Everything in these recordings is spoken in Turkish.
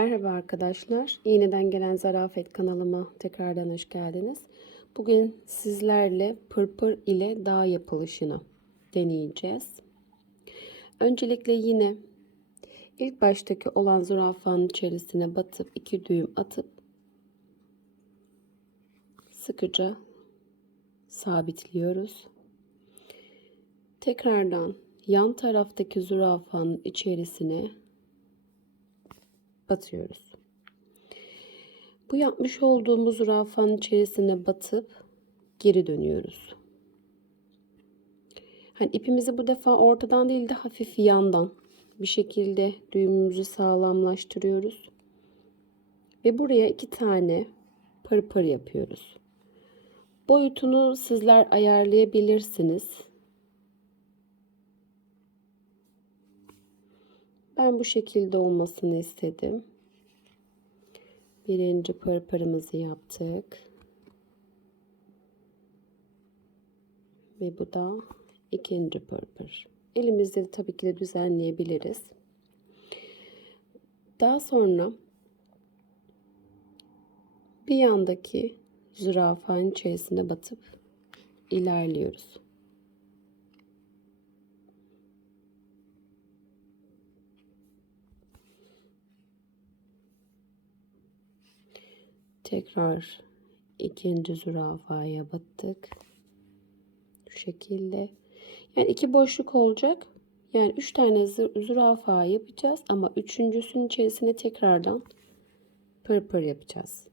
Merhaba arkadaşlar. İğneden gelen zarafet kanalıma tekrardan hoş geldiniz. Bugün sizlerle pırpır ile dağ yapılışını deneyeceğiz. Öncelikle yine ilk baştaki olan zürafanın içerisine batıp iki düğüm atıp sıkıca sabitliyoruz. Tekrardan yan taraftaki zürafanın içerisine batıyoruz. Bu yapmış olduğumuz zürafanın içerisine batıp geri dönüyoruz. Hani ipimizi bu defa ortadan değil de hafif yandan bir şekilde düğümümüzü sağlamlaştırıyoruz. Ve buraya iki tane pırpır yapıyoruz. Boyutunu sizler ayarlayabilirsiniz. Ben bu şekilde olmasını istedim. Birinci pırpırımızı yaptık. Ve bu da ikinci pırpır. Elimizde de tabii ki de düzenleyebiliriz. Daha sonra bir yandaki zürafanın içerisine batıp ilerliyoruz. Tekrar ikinci zürafaya battık. Şu şekilde. Yani iki boşluk olacak. Yani üç tane zürafa yapacağız ama üçüncüsünün içerisine tekrardan pırpır yapacağız.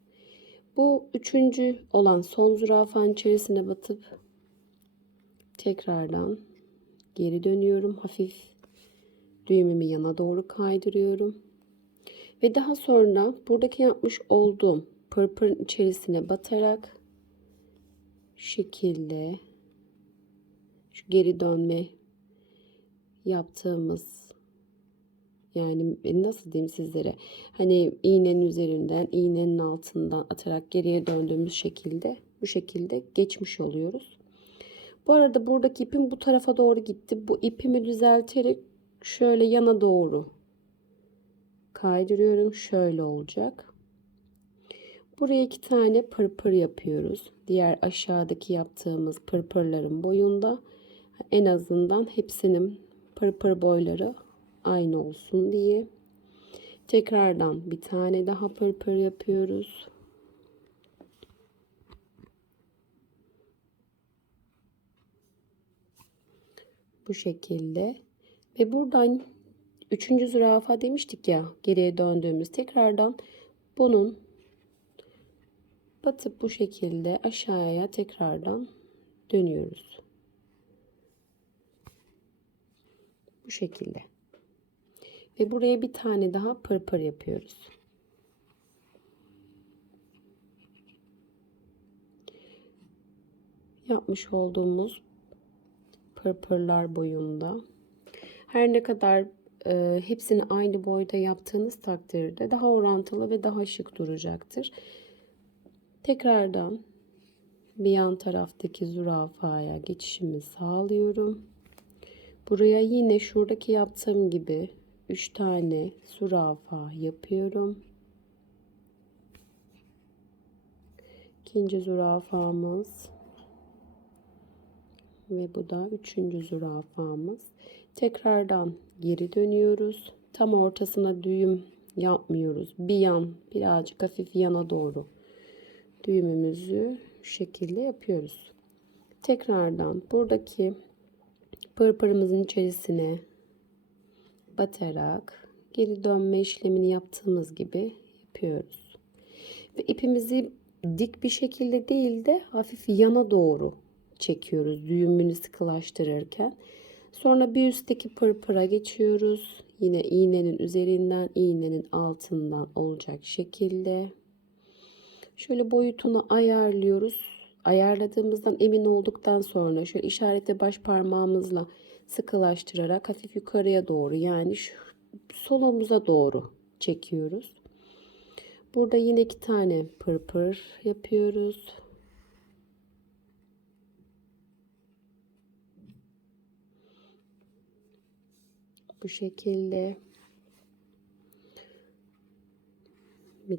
Bu üçüncü olan son zürafanın içerisine batıp tekrardan geri dönüyorum. Hafif düğümümü yana doğru kaydırıyorum. Ve daha sonra buradaki yapmış olduğum pırpırın içerisine batarak şekilde şu geri dönme yaptığımız yani nasıl diyeyim sizlere hani iğnenin üzerinden iğnenin altından atarak geriye döndüğümüz şekilde bu şekilde geçmiş oluyoruz. Bu arada buradaki ipim bu tarafa doğru gitti. Bu ipimi düzelterek şöyle yana doğru kaydırıyorum. Şöyle olacak. Buraya iki tane pırpır yapıyoruz. Diğer aşağıdaki yaptığımız pırpırların boyunda en azından hepsinin pırpır boyları aynı olsun diye. Tekrardan bir tane daha pırpır yapıyoruz. Bu şekilde. Ve buradan üçüncü zürafa demiştik ya geriye döndüğümüz tekrardan bunun batıp bu şekilde aşağıya tekrardan dönüyoruz. Bu şekilde. Ve buraya bir tane daha pırpır yapıyoruz. Yapmış olduğumuz pırpırlar boyunda her ne kadar e, hepsini aynı boyda yaptığınız takdirde daha orantılı ve daha şık duracaktır. Tekrardan bir yan taraftaki zürafaya geçişimi sağlıyorum. Buraya yine şuradaki yaptığım gibi 3 tane zürafa yapıyorum. İkinci zürafamız ve bu da üçüncü zürafamız. Tekrardan geri dönüyoruz. Tam ortasına düğüm yapmıyoruz. Bir yan birazcık hafif yana doğru düğümümüzü şu şekilde yapıyoruz. Tekrardan buradaki pırpırımızın içerisine batarak geri dönme işlemini yaptığımız gibi yapıyoruz. Ve ipimizi dik bir şekilde değil de hafif yana doğru çekiyoruz düğümünü sıkılaştırırken. Sonra bir üstteki pırpıra geçiyoruz. Yine iğnenin üzerinden, iğnenin altından olacak şekilde. Şöyle boyutunu ayarlıyoruz. Ayarladığımızdan emin olduktan sonra şöyle işarete baş parmağımızla sıkılaştırarak hafif yukarıya doğru yani şu solumuza doğru çekiyoruz. Burada yine iki tane pırpır yapıyoruz. Bu şekilde.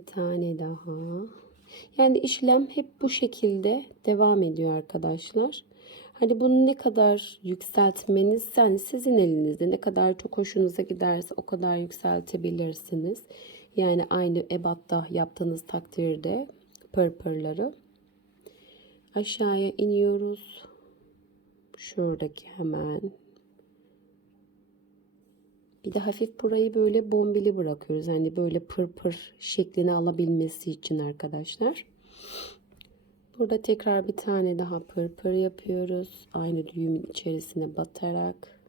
tane daha. Yani işlem hep bu şekilde devam ediyor arkadaşlar. Hani bunu ne kadar yükseltmeniz yani sizin elinizde ne kadar çok hoşunuza giderse o kadar yükseltebilirsiniz. Yani aynı ebatta yaptığınız takdirde pırpırları aşağıya iniyoruz. Şuradaki hemen. Bir de hafif burayı böyle bombili bırakıyoruz. Yani böyle pırpır şeklini alabilmesi için arkadaşlar. Burada tekrar bir tane daha pırpır yapıyoruz. Aynı düğümün içerisine batarak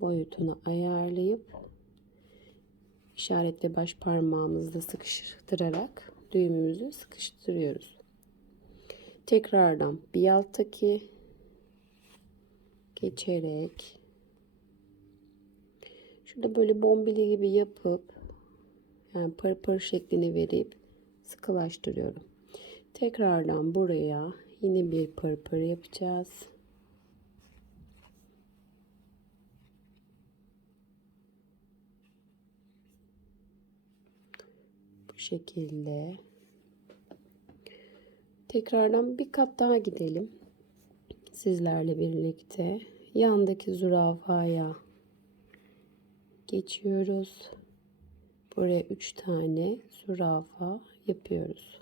boyutunu ayarlayıp işaret ve baş parmağımızla sıkıştırarak düğümümüzü sıkıştırıyoruz. Tekrardan bir alttaki geçerek şurada böyle bombili gibi yapıp yani pırpır şeklini verip sıkılaştırıyorum. Tekrardan buraya yine bir pırpır yapacağız. Bu şekilde. Tekrardan bir kat daha gidelim. Sizlerle birlikte yandaki zürafaya geçiyoruz. Buraya 3 tane zürafa yapıyoruz.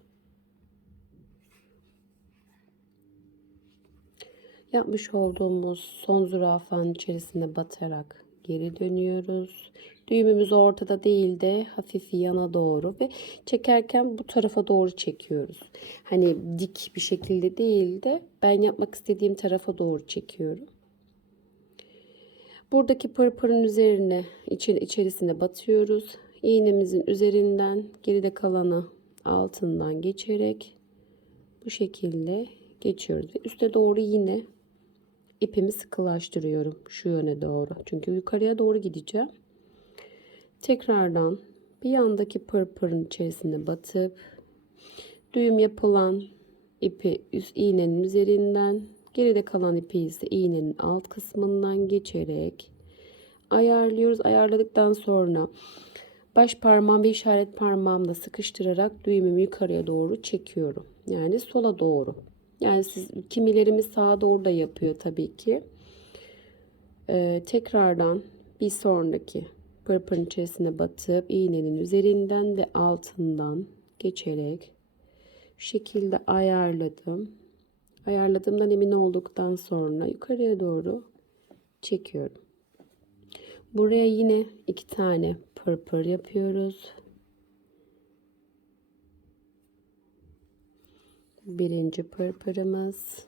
Yapmış olduğumuz son zürafanın içerisine batarak geri dönüyoruz. Düğümümüz ortada değil de hafif yana doğru ve çekerken bu tarafa doğru çekiyoruz. Hani dik bir şekilde değil de ben yapmak istediğim tarafa doğru çekiyorum. Buradaki pırpırın üzerine içerisine batıyoruz. İğnemizin üzerinden geride kalanı altından geçerek bu şekilde geçiyoruz. Ve üste doğru yine ipimi sıkılaştırıyorum şu yöne doğru. Çünkü yukarıya doğru gideceğim. Tekrardan bir yandaki pırpırın içerisine batıp düğüm yapılan ipi üst iğnenin üzerinden geride kalan ipi ise iğnenin alt kısmından geçerek ayarlıyoruz. Ayarladıktan sonra baş parmağım ve işaret parmağımla sıkıştırarak düğümümü yukarıya doğru çekiyorum. Yani sola doğru. Yani siz kimilerimiz sağa doğru da yapıyor tabii ki. Ee, tekrardan bir sonraki pırpırın içerisine batıp iğnenin üzerinden ve altından geçerek şekilde ayarladım. Ayarladığımdan emin olduktan sonra yukarıya doğru çekiyorum. Buraya yine iki tane pırpır yapıyoruz. Birinci pırpırımız.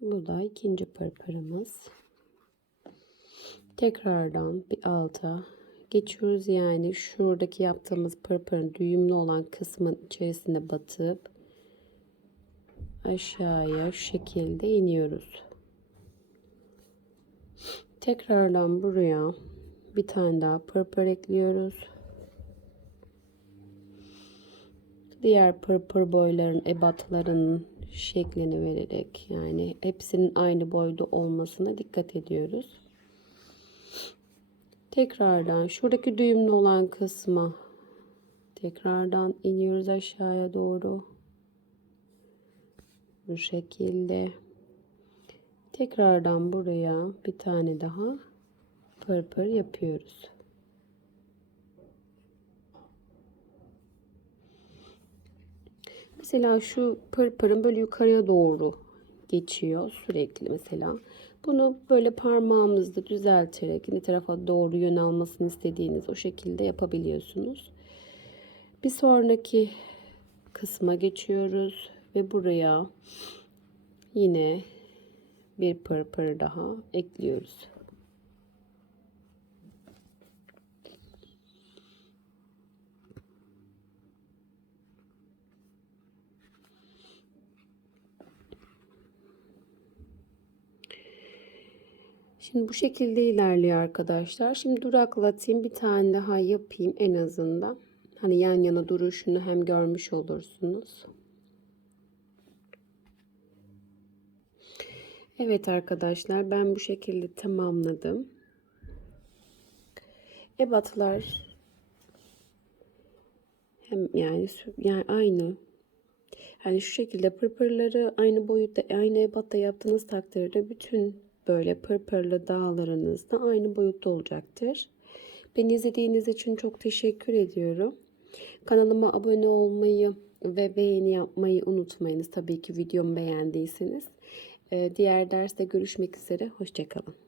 Bu da ikinci pırpırımız. Tekrardan bir alta geçiyoruz. Yani şuradaki yaptığımız pırpırın düğümlü olan kısmın içerisine batıp aşağıya şu şekilde iniyoruz. Tekrardan buraya bir tane daha pırpır ekliyoruz. Diğer pırpır boyların ebatlarının şeklini vererek yani hepsinin aynı boyda olmasına dikkat ediyoruz. Tekrardan şuradaki düğümlü olan kısma tekrardan iniyoruz aşağıya doğru. Bu şekilde. Tekrardan buraya bir tane daha pırpır yapıyoruz. Mesela şu pırpırın böyle yukarıya doğru geçiyor sürekli mesela. Bunu böyle parmağımızla düzelterek ne tarafa doğru yön almasını istediğiniz o şekilde yapabiliyorsunuz. Bir sonraki kısma geçiyoruz ve buraya yine bir pırpır daha ekliyoruz. Şimdi bu şekilde ilerliyor arkadaşlar. Şimdi duraklatayım. Bir tane daha yapayım en azından. Hani yan yana duruşunu hem görmüş olursunuz. Evet arkadaşlar ben bu şekilde tamamladım. Ebatlar hem yani yani aynı. Yani şu şekilde pırpırları aynı boyutta aynı ebatta yaptığınız takdirde bütün böyle pırpırlı dağlarınız da aynı boyutta olacaktır. Beni izlediğiniz için çok teşekkür ediyorum. Kanalıma abone olmayı ve beğeni yapmayı unutmayınız. Tabii ki videomu beğendiyseniz. Ee, Diğer derste görüşmek üzere. Hoşçakalın.